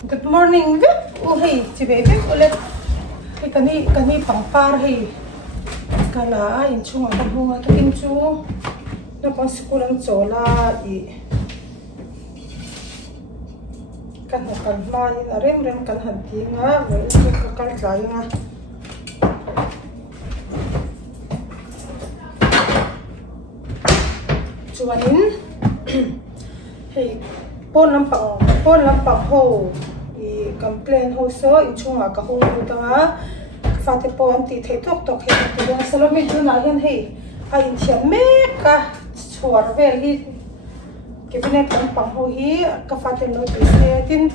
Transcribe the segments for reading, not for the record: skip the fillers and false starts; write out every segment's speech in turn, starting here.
Good morning, Vip. Oh, hey, si baby ulit. Hey, kani pangpar hey. Kala in chunga bunga to inchu. Na pang sikulang chola I. Kan ma in rem kan hanti nga, well kakal tlay nga. Chuanin. Hey, pon lampang ho. I complain ho so in chunga ka ho nga. Fate po anti the tok he ti nga salome juna yan hey. Ai in thiam me ka chuar vel hi. Kibine lampang ho hi ka fate no ti tin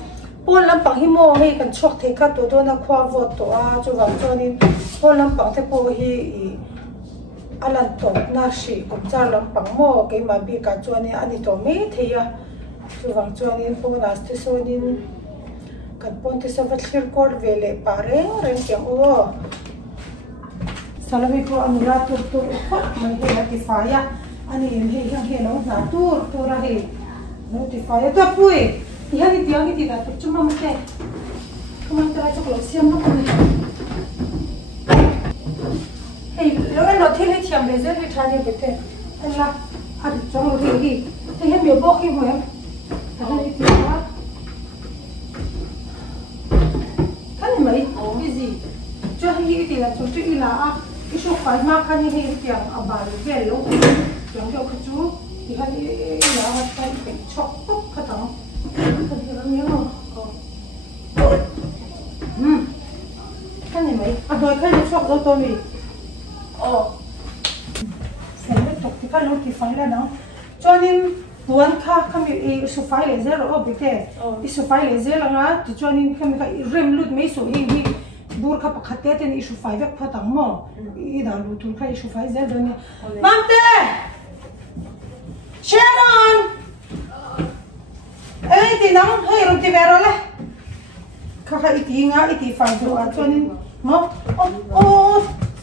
pon lampang hi mo hey kan chok the ka to do na khwa vot to a chuwa chonin pon lampang te po hi alan to na shi kum char lampang mo ke ma bi ka chuani ani to me theya chuwang chuanin po na stationin kan ponte sa vatlir kor vele pare ren kyang o salami ko anula tur mai he notifya ani he he no na tur ra he notifya to pui ihani ti da chuma mate kuma tra choklo siam no kone hey lo no thile thiam le je ri thani bete ala ari chong ri hi te he me bo ki ho ani ti ha mai busy cho hi ti la chu ila a isu fai ma khani hi ti ang abal vel lo yang yo khu chu ti ha ni ila ha tai pe chok tok khatang kan hi ram yo kan mai a doi kan chok do to mi sem tok ti kan lo ti fai la na chonin buan kha kami isu fai le zero o bite isu fai le zero nga ti chonin kami ka rem lut me so hi bur kha pakhate ten isu fai vek phatang mo I da lu tur kha isu fai zero ni mamte Sharon ei ti nang hei ru ti vero le kha iti nga iti fai do a chonin mo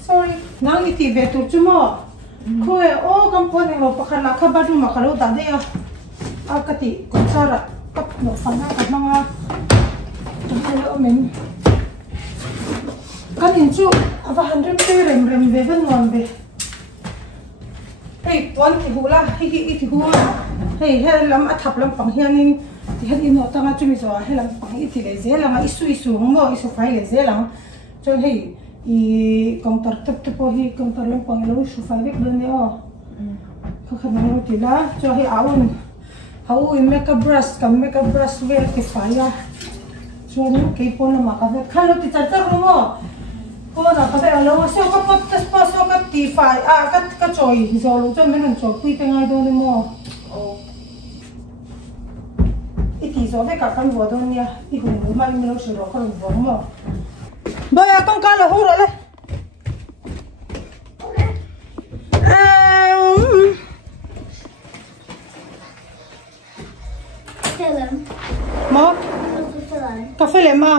sorry nang iti ve tur chu mo Kue kampone lo pakala kabadu makalo tade ya akati konsara kap no fana kat mga hello men kanin chu ava 100 rem veven non be hey pon ti hula hi ti hula hey lam athap lam pang hianin ti han ino tanga chumi so helam pang I ti le zelang isu mo isu fai le zelang chon hey I counter tap po hi counter lang pang lo su fa vek don yo ka khana ti la cho hi awun makeup brush wel ke fa ya so ni ke po na ma ka ve khalo ti char mo po na ka ve lo so ka pot tas pa so ka ti fa ka choi zo lo cho men cho pui pe ngai don mo iti zo ve ka kan vo don ya I hu ma mi lo su ro ka vo mo Boya con Carlos juro le. Mo? Café le ma.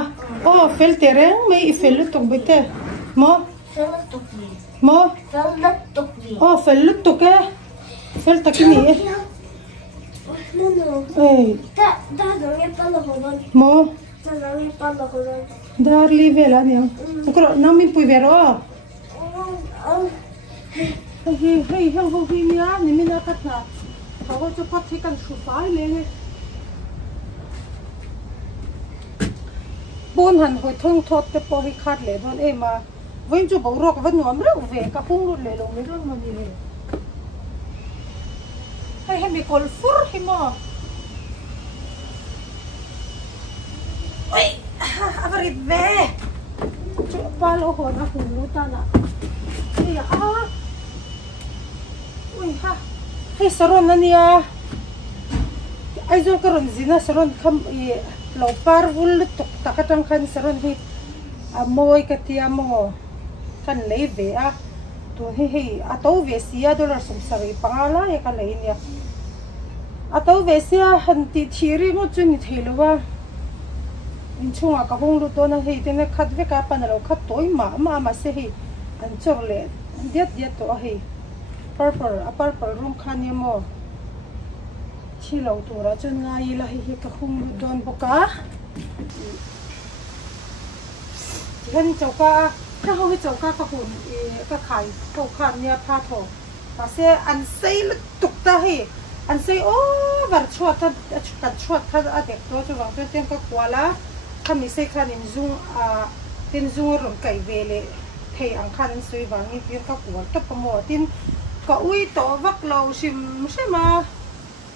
Oh, fel terrain, mais il fait le toc bete. Mo? Mo? Oh, fait le toc. Fel takini. Hey. Mo? Dar livela niya. Ukro namin pui vero. Hey, ho niya, ni minakat na. Ako to pati kan sufai le. Bonhan hoi thong thot te po hi khat le don e ma. Vin chu bo rok van nom re ve ka pung ru le lo mi ron mo ni le. Hey mi kol fur hi mo. Oi, avarit ve. Palo ho na hulutan na. Hey Ui ha. Hey saron na niya. Ay zo karon zina saron kam lo par vul tok takatang kan saron hi amoy katia mo kan leve to hi ataw ve siya dollar sum sari pangala e kan lein ya ataw ve siya hanti thiri mo chuni thelowa inchunga ka hong lu to na hi tene khat ve ka panalo khat toy ma se hi an chorle diet to hi purple room khan ya mo chilo tura chun nga ila hi ka hong lu don boka hiện châu cáถ้าเขาให้châu cáก็หุ่นก็ขายโถขันเนี่ยผ้าโถแต่เสียอันใส่ละตุกตาให้อันใส่โอ้วันชดถ้ากันชดถ้าเด็กตัวจะวางจนเต็มก็กลัวละถ้ามีใส่ขันนิมซุงตินซุงรวมไก่เวลเทอังคันสวยวางนี่เพียงก็กลัวตับประโมตินก็อุ้ยตัววักเราชิมใช่ไหม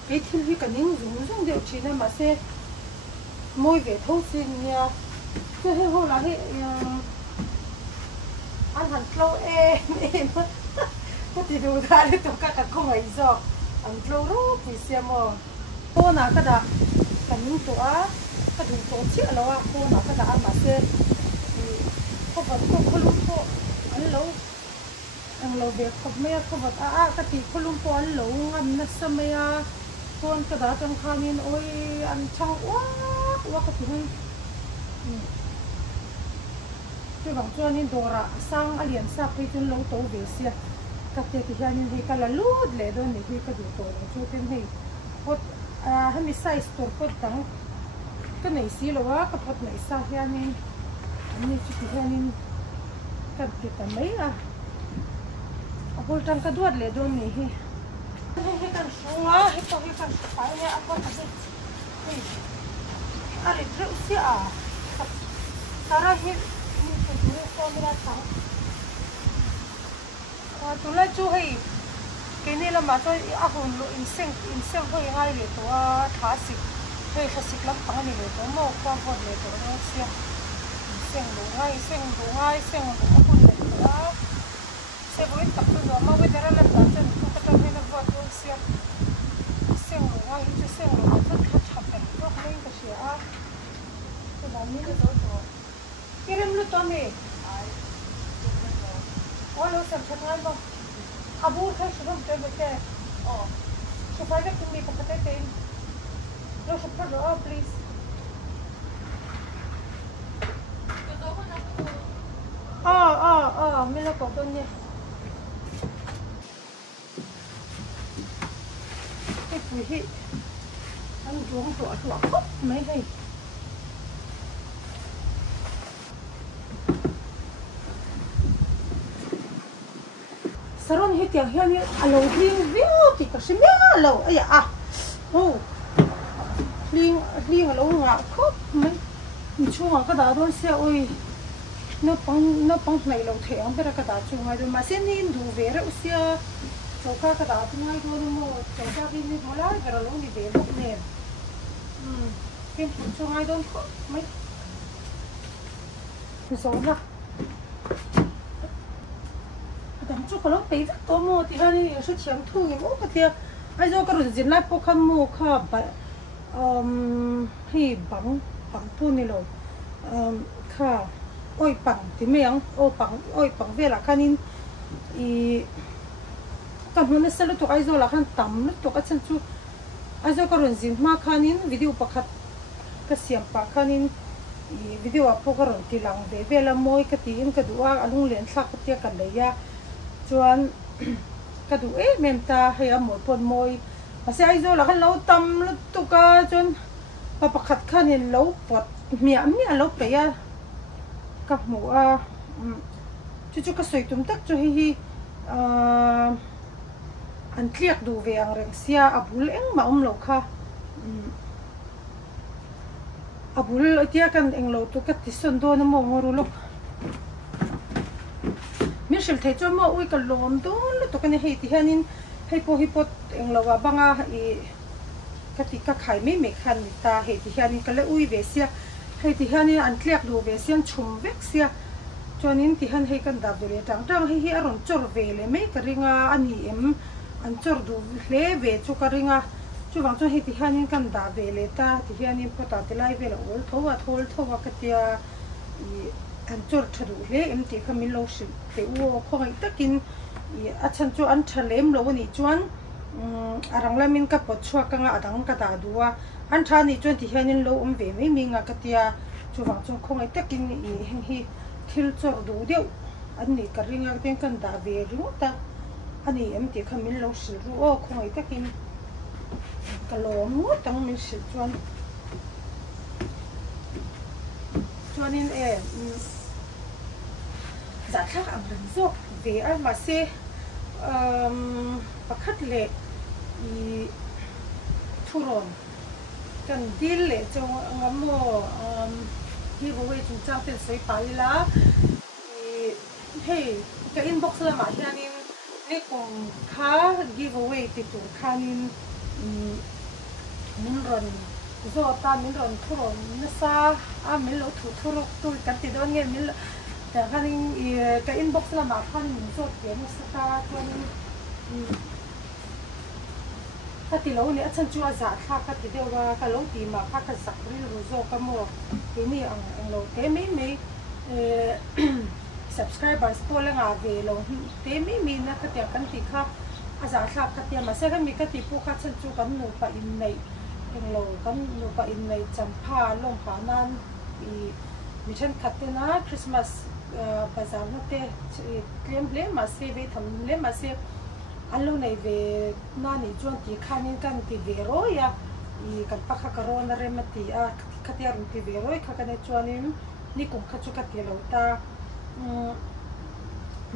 ไอ้ที่ที่กันนิ่งซุงเดียวชีนะมาเสียมวยเวททุกสิ่งเนี่ยคือให้เขาละให้อันหันเราเองก็จะดูได้ตัวก็กัดเข้ามาอีกซอกอันเรารู้ปีเสียมอโคน่ะก็ได้กันนิ่งตัวก็ดูตัวเชี่ยแล้วอ่ะโคน่ะก็ได้มาเสียเขาบอกเขาลุ้มตัวอันเราเบียดเขาไม่เขาบอกก็ตีเขาลุ้มตัวอันเราอันนั้นสมัยคนก็ได้จังคานินโอ้ยอันช่างว่าก็ถึงคือบางช่วงนี้โดระสร้างอเลียนซับไปจนเราโตเบียเสียก็เจอที่ยันนี่ก็ละลูดเลยโดนนี่ก็ดูโตแล้วช่วยเป็นให้พดให้มีไซส์ตัวพดตั้งก็ไหนสิหรือว่าก็พดไหนซายันนี่อันนี้ชุดที่ยันนี่ก็เกิดอะไรอ่ะเอาพดตั้งก็ดวดเลยโดนนี่ให้กันชัวให้ตัวให้กันไปเนี่ยเอาพดอะไรอะไรเรื่องเสียสาระเห็นนี่เป็นตัวโคไม่ได้ทั้งตัวละจู่ให้กินนี่ละมาตัวอาหุ่นลูอินเซงให้ง่ายเลยตัวท้าสิให้ท้าสิลำพังนี่เลยตัวโม่ความพอดเลยตัวนั้นเสียเซงดูง่ายเซงดูอาหุ่นเลยตัวเสียบุญตักตัวมาเวทระลับจนตัวก็จะให้นับว่าตัวเสียเซงดูง่ายจะเซงดูตัวทัดทับแต่ตัวไม่ก็เสียตัวนั้นนี่ก็ตัวกินลูกตัวนี้ว่าเราสัมผัสได้บ้างอาบูให้ชุดนั้นเป็นแบบแก่ชุดไฟก็ต้องมีปกติเต็มเราชุดพัดเรา please ไม่ละกบตัวนี้ให้ปุ๋ยให้อันดวงตัวปุ๊บไม่ให้สรุปให้เตียงเฮียนี่อารมณ์ลิงวิวที่ก็ชิมยาเราไอ้ยาโอ้ลิงอารมณ์งะก็ไม่มีช่วงก็ได้โดนเสียโอ้ยน้าปังไหนเราเถียงไปแล้วก็ได้ช่วงไงโดนมาเส้นนี้ดูเวรอุเสียโจก้าก็ได้ช่วงไงโดนโม่โจก้าบินนี่พอแล้วก็เราลงดีเวรลูกเนี่ยเป็นช่วงไงโดนก็ไม่คือสองละแต่จุกเราไปจักตัวโมที่ฮันนี่ยังชุดเชียงทุ่งยังโอ้ก็เทียไอ้เจ้าก็รู้จินไล่พวกขโมยข้าไปให้บังพูนี่เลยค่ะโอ้ยปังที่ไม่ยังโอ้ยปังเวลาคันนี้ตอนนั้นเสร็จแล้วตัวไอ้เจ้าละคันต่ำแล้วตัวก็ฉันจูไอ้เจ้าก็รู้จินมาคันนี้วิดีโอประคัดก็เสียงปากคันนี้วิดีโอพวกก็รู้ที่หลังเวลาโมยก็ตีนก็ดูว่าอารมณ์เลี้ยงสักก็เทียกันเลยยาจวนก็ดูเมนตาให้อมวยปนมวยมาเสียไอ้เจ้าละคันเราตำแล้วตุกจนมาประคัดคันนี้เราปวดเมียเราไปอะกับหมูจู่ๆก็สวยตุ้มตักจู่ให้อันเลียกดูเวียงเรื่องเสียอับุลเอ็งมาเราค่ะอับุลเทียกันเอ็งเราตุกติดส่วนตัวน้ำมองรู้ลูกมิเชลเทจมาอุ้ยกันลมดูแล้วตุกันให้ที่ฮันนินให้พอฮิปต์เอ็งเราว่าบังกติกาขายไม่คันตาให้ที่ฮันนินกันเลยอุ้ยเวเสียให้ที่ฮันนี่อันเลียกดูเวเสียนชุมเวกเสียจวนนี้ที่ฮันให้กันดับเลยจังให้อารมณ์จอร์เวเลยไม่กระริงอันนี้อันจอร์ดูเล่เวจุกระริงจู่บางจวนให้ที่ฮันนี่กันดับเลยตาที่ฮันนี่พอตัดไล่เวลโอลทัวกติอันจอร์ดูเล่ที่ขมิ้นโลชิมแต่ว่าคงอีกตะกินอาจารย์จวนอันเฉลิมโลนี่จวนอารังละมินกับปดชัวกังอาดังกระดาดัวอันท่านี่จวนที่เห็นโลเวไม่มีงากติยาจู่บางจวนคงไอ้ตะกินเห็นที่ทิลจอดูเดียวอันนี้ก็ริงก์เต็งกันดาเวริงแต่อันนี้ที่ขมิ้นโลชิลรู้คงไอ้ตะกินกะโลมตั้งมิลชิลจวน chuanin za thak ang ran zok ve a ma se pakhat le I thuron kan dil le chong ngamo giveaway chung chang tel soi paila hey ka inbox la ma hianin ni kong kha giveaway ti tur khanin min ron zo ta min ron thuron na sa a min lo thu tu kan ti don nge min ta khanin ka inbox la ma khan min zo te na sa ta chuanin ka ti lo ni a chan chu a za thla ka ti dewa ka lo ti ma kha ka sak ri ro zo ka mo ti ni ang lo te me subscribers po lang a ve lo te me na ka ti kan ti kha a za thla ka ti ma se ka mi ka ti pu kha chan chu kan nu pa in nei eng lo kan nu pa in nei champha long pa nan mi chen khat te na Christmas bazar na te klem ble ma se ve tham le ma se allo nei ve nani chuan ti khanin kan ti ve roya I kan pakha corona remati a khatia rum ti ve roi kha kan chuanin ni kum kha chu ka ti lo ta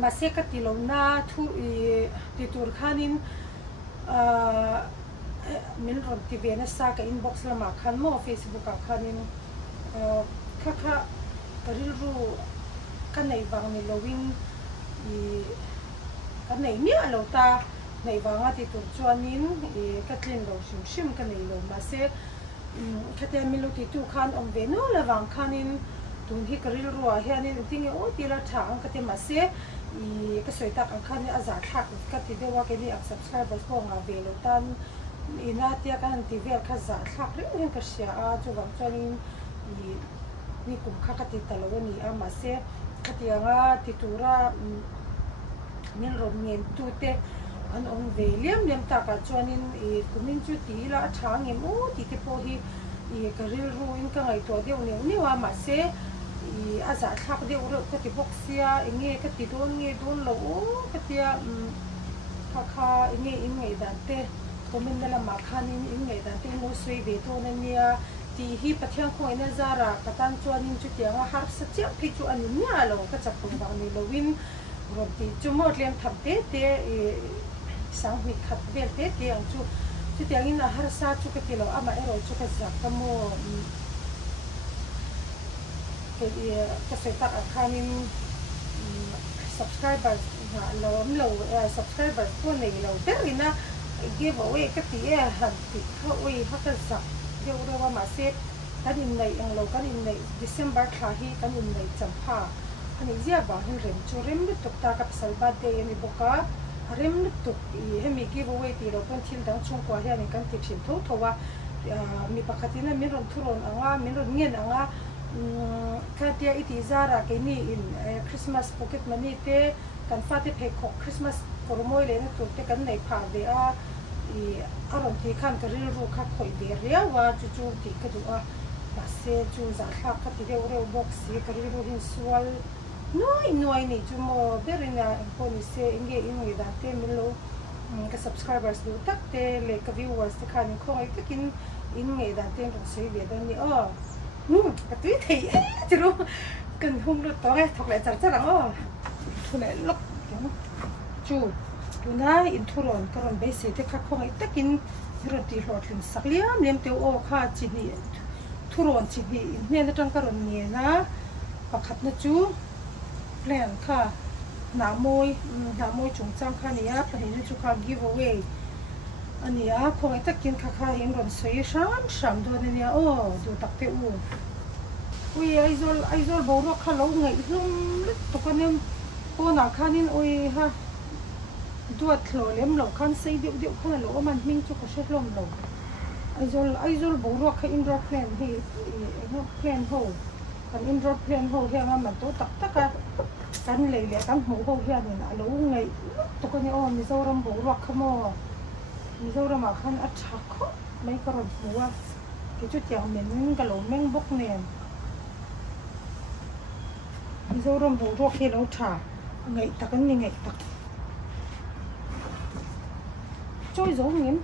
ma se ka ti lo na thu ti tur khanin min ron ti ve na sa ka inbox la ma khan mo Facebook ka khanin kha karil ru kan nei wang ni lowin kan nei ni alo ta nei wanga ti tur chuanin katlin lo shim kan nei lo ma se khatia mi lo ti tu khan om ve no la wang khanin tun hi karil ru a hianin ting o ti la thang ka te ma se ka soi tak ang khan a za thak ka ti dewa ke ni ak subscribers ko nga ve lo tan ina tia kan ti ve kha za thak ri hen ka sia a chu wang chuanin ni kum kha ka ti talo ni a ma se khatia nga ti tura min rom ngen tu te an ong ve liam ta ka chuanin kumin chu ti la thang em o ti te po hi karil ru in ka ngai to deu ni wa ma se a za thak deu ro ka ti boxia nge ka ti don nge don lo o ka tia kha nge in nge dan te komin la ma khanin in nge dan te mo sui ve to na nia ti hi pathiang khoi na zara ka tan chuanin chu ti nga har sa che phi chu an nia lo ka chak pung bang ni lo win ro ti chu mo tlem thap te sang mi khat vel te ang chu ti angin na har sa chu ka ti lo ama ero chu ka zak ka mo ke ka se ta khanin subscribers ha lo subscribers ko nei lo terina giveaway ka ti han ti kha oi ha ka zak de ro wa ma se kan in nei ang lo kan in nei December thla hi kan in nei champha ani zia ba hin rem chu rem ni tok ta ka pasal birthday ani boka rem ni tok hemi giveaway ti ro kan thil dang chung kwa hian kan ti thin tho wa mi pakhatina min ron thuron anga min ron ngen anga khatia iti zara ke ni in Christmas pocket money te kan fa te phe khok Christmas kormoi le na tu te kan nei pha de a aron ti khan ka ril ru kha khoi de ria wa chu ti ka du a ba se chu za kha ka ti de ore box si ka ril ru hin sual noi ni chu mo berina ko ni se inge inui da te milo ka subscribers du tak te le ka viewers te khan ko ai takin in nge da te ro sei ve da ni ka tui thei chu ro kan hum ro to ai thok le char o thu le lok chu tuna in thuron karon be se te kha khong ai takin ro ti hlot lin sakliam lem te o kha chi ni thuron chi ni ne na tang karon ni na pakhat na chu plan kha na moi chung chang kha ni a pahin chu kha giveaway ani a khong ai takin kha heng ron soi sham do ne o du tak te u ui aizol bo ro kha lo ngai hlum to kanem po na khanin oi ha duat lo lem lo khan sei deu khan lo man ming chu ko she hlom lo aizol bo ro kha indoor plan hi plan ho kan indoor plan ho he ma man to tak ka kan le kan ho ho he ni na lo ngai to ko ni o mi zoram bo ro kha mo mi zoram ma khan a tha kho mai ka ro huwa ke chu tiang men ka lo meng bok nen mi zoram bo ro khe lo tha ngai tak ni ngai tak trôi dấu miếng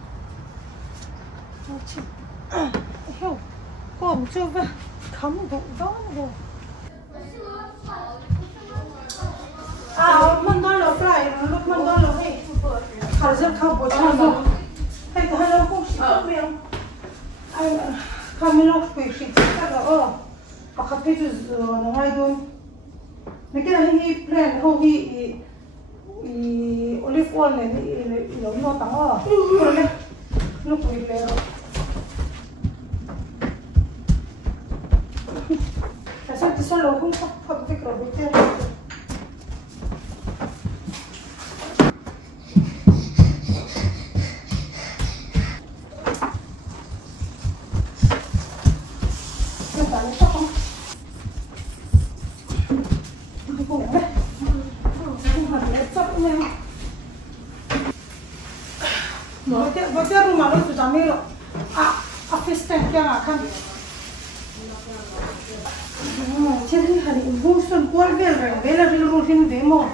heo còn chưa va khắm bụng đó rồi มันต้องเราใส่ลูกมันต้องเราให้ขาจะเข้าบทชาโซให้ทหารเราพวกสิบเมียงไอ้ข้าไม่รู้ไปสิบแต่ก็ปากพี่จะน้องไอ้ดูไม่คิดว่าให้แพลนเขาให้โอลิฟออยล์เนี่ยเราโน้ตตั้งคนเลยลูกไปเลยแต่ฉันจะสโลว์คุณเขาไปกระโดดเตะBagaimana rumah lo sudah melo? Asisten yang akan. Jadi hari ini bukan kual bela di rutin demo.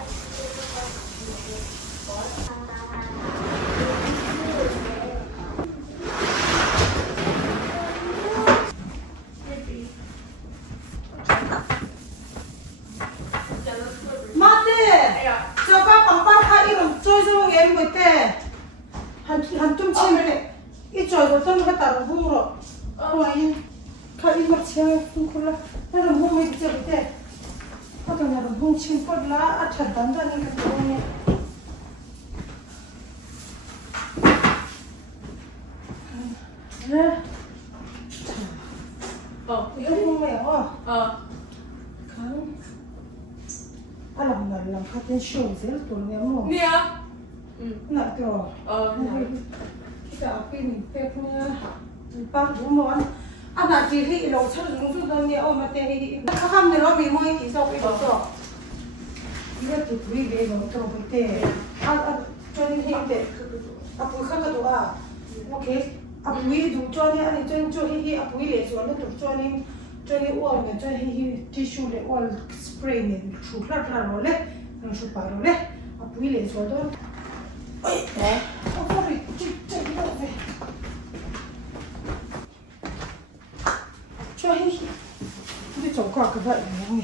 Mate, coba pampar hari ini cuci yang betul. 한 좀 치는데 이 저거 좀 갖다 부으러 와인 가이 마치야 콜라 나는 몸에 이제 그때 하도 나는 뭉친 꼴라 아차 단단히 그거네 네 이거 뭐야 강 알람날람 같은 쇼즈를 돌려 뭐 nak tu. Kita apa ni? Peknya, pak rumah. Anak ciri lo cari musuh dunia oh mati ini. Kaham ni lo bimoi kisah itu. Ia tu beri dia lo terus bete. Jadi hinde. Apa kata tu okay. Apa ini tu jadi ani jadi apa ini soal tu jadi uang ni jadi tisu le uang spray ni. Suka kalau le, suka kalau le. Apa ini soal tu. Oi, apa ni? Cik, apa? Cuci, ini coklat ke apa ni?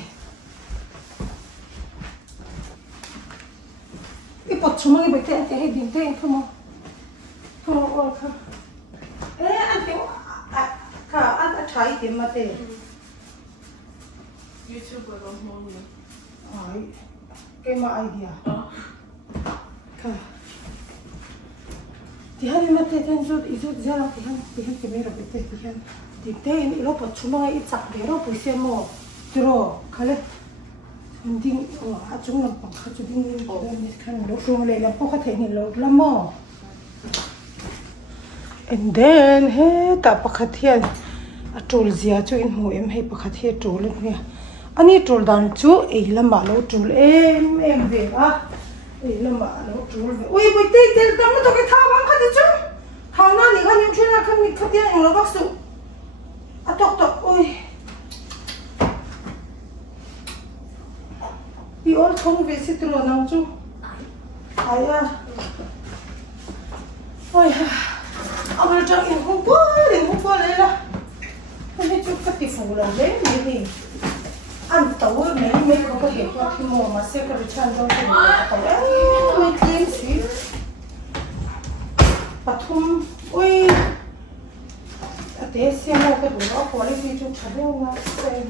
Ini pot cuma ni betul antara dintai kamu, kamu orang. Antara, anda cai di mana? YouTube berapa ni? Kema idea. Tihan mati tenjut itu jalan tihan kamera betul tihan tihan ini lo pot cuma ini cak dero puisi mo dero kalau mending acung nampak acung ini kan lo cuma le lampu kat ini lo lama and then tak pakat tihan atul zia tu in mo pakat tihan atul ni ani atul dan tu lama lo atul be lama lo atul be oi betul tel tamu tu kita How many can you try to make it in the box? I talked, oi. You all come visit to Lonanju. I will jump in who I need to cut the fool away, maybe. I'm the word, maybe make a hit what you more, my second return don't my clean sweet. Patum, oi, até se não pegou, a qualidade do cabelo não sei.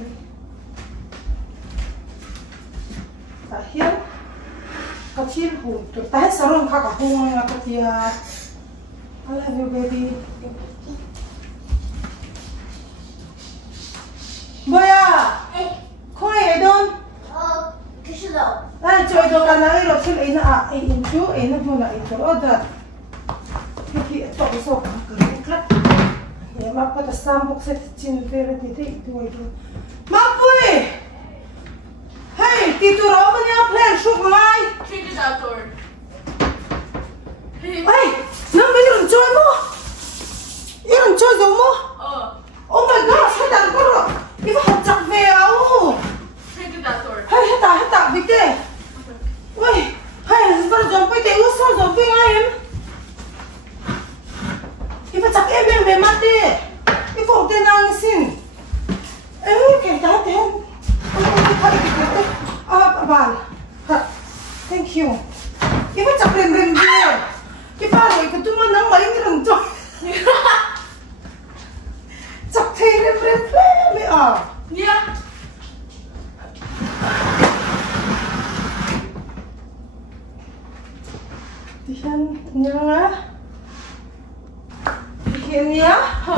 Tá here, katil hu, tu tá sarong kakahu na katia. I love you, baby. Boya, koi edon. Kishdo. Ay, joy do kana iro sul ina inju ina muna ito order. Kiki to so ka ya mapa ta sambok set chin fere tite itu itu mapui hey titu roman ya plan shuk mai treat it outdoor hey nang ba iron joy mo mo oh my gosh hata ko ro iba hatak ve au treat it outdoor hey hata bite oi hey bar jom pe te uso jom pe ngaim Iba cak yang mati, ibu udah nangisin. Kita hati apa bal? No.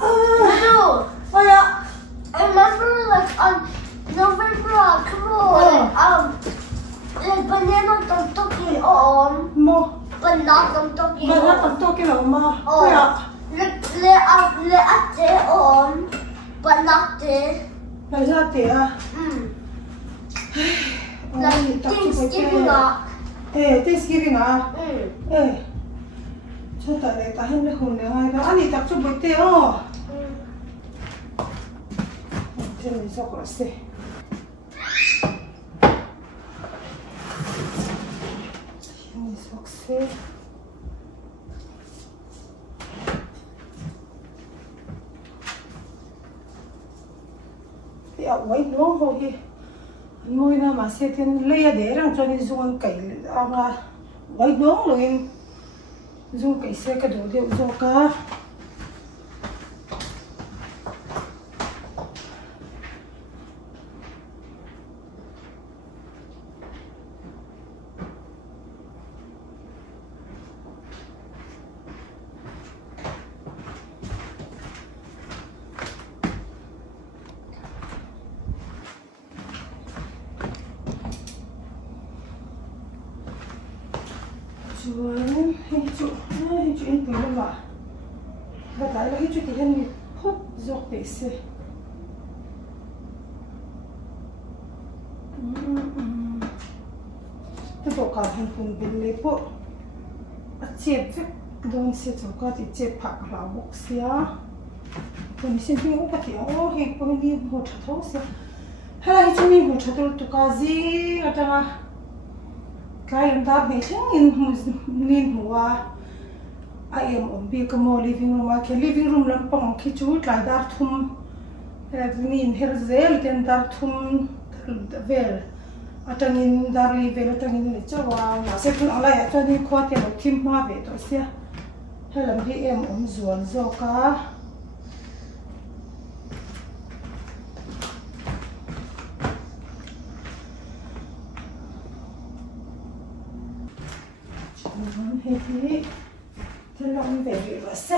Oh yeah. I remember like on November, like banana tontoki on, Mo. but not tontoki Ba na on. tanto kila ma. Oh. Kaya. Le ate on, but not the. Nagati ah. Like Thanksgiving up. Thanksgiving ah. Cho ta le ta hen le hun le ngai da ani tak chu bote o. Thế sao có xe? Ini sok xe. Thì ở ngoài nó hồi thì ngồi na mà xe thì lấy để rằng cho nên dùng cái à ngoài nó rồi dùng cái xe cái đồ đều dùng cả. Jualan hijau itu lah. Bagai lah hijau tihan ni hot zok desi. Tapi kalau handphone beli pun, acep don se juga acep pak lawak sia. Pun sih ni aku kata oh hei pun ni buat tahu sia. Hai hijau ni buat tahu tu kazi ada. Kaya ang may siyang nin huwa ay bi ka mo living room ke living room lang pang kichu tla dar thum nin herzel ten dar thum vel atangin dar li vel atangin ni chawa na se thun ala ya tani khwate lo thim ma ve to sia helam hi zual zo ka Hei, terlalu very rasa.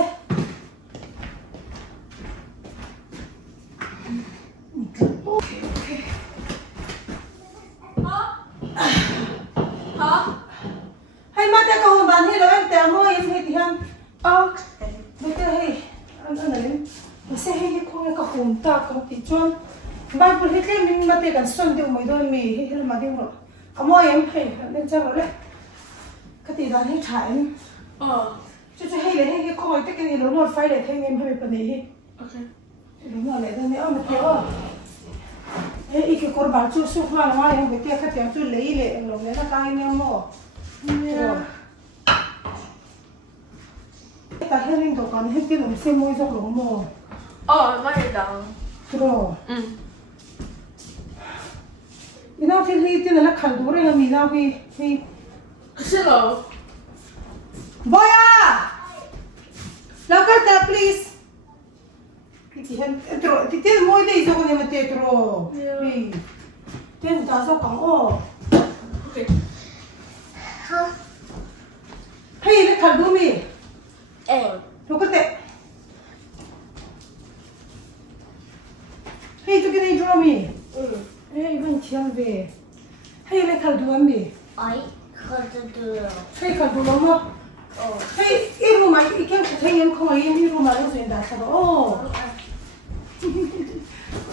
Okay. Hai mata kau ban hi lo em te mo im hi tihan. Betul hei. Ana nalin. Masa hei ko ka hunta ka ti chon. Ba pul hi tlem min mate kan son de mo do mi hi hel ma de mo. Amo em hei, len cha le. Cái gì đó hết thải cho hay là hay cái coi tất cái gì nó nổi phai để thêm em hơi phần này ok đúng rồi lại đây mà theo ấy cái con bảo chú số hoa hoa em cái tia cái tiếng chú lấy lệ nó lấy nó cay nem mỏ ta hết lên đồ còn hết cái lồng xe môi dọc lồng mỏ 많이 나. rồi cái nào thì là khăn đồ rồi là mình nào thì Hello. Boya! Look at that, please. Tiyan mo ito iso ko naman tetro. Tiyan taso kang Okay. Hey, look at Dumi. Look at that. Hey, ito kina i-draw me. Hey, ibang tiyang be. Hey, look at Dumi. Ay. Hey, kalbula mo. Hey, iruma, ikan kuthayan ko ngayon, iruma lang sa yung data ko.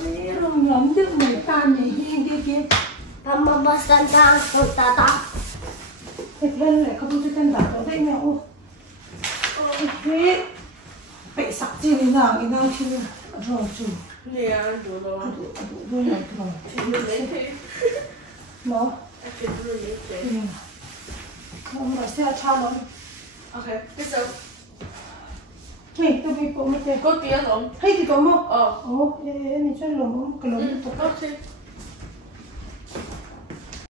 Iruma, hindi ko may tani, hindi. Pamabastan sa tata. Hey, kaya kabututan data, dahil niya, Hey, pesak sini na, inang sini. Aduh, Yeah, I don't know. No? I can do it. Masih calon. Okay, this up. Hey, tu pergi pun macam. Kau tiada om. Hey, kita mau. Oh. Oh, ni macam lom, kalau itu. Okay.